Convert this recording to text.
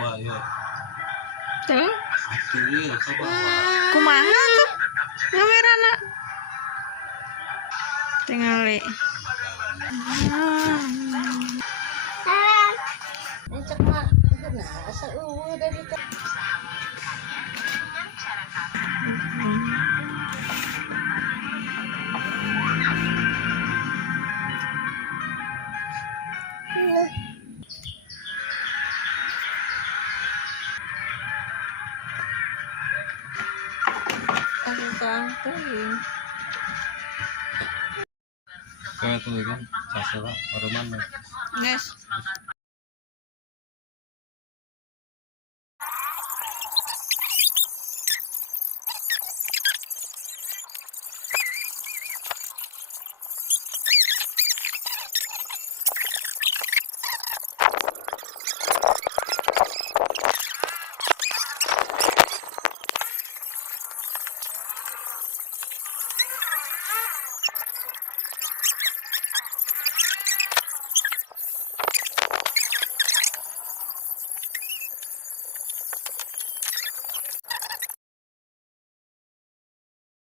Wah, yuk. Tuh. Iya, coba. Kumaha tuh? Kamerana. Tingali. Cek mah, nah, asa dari Kayak tuh kan, Cicil baru mana? Nes.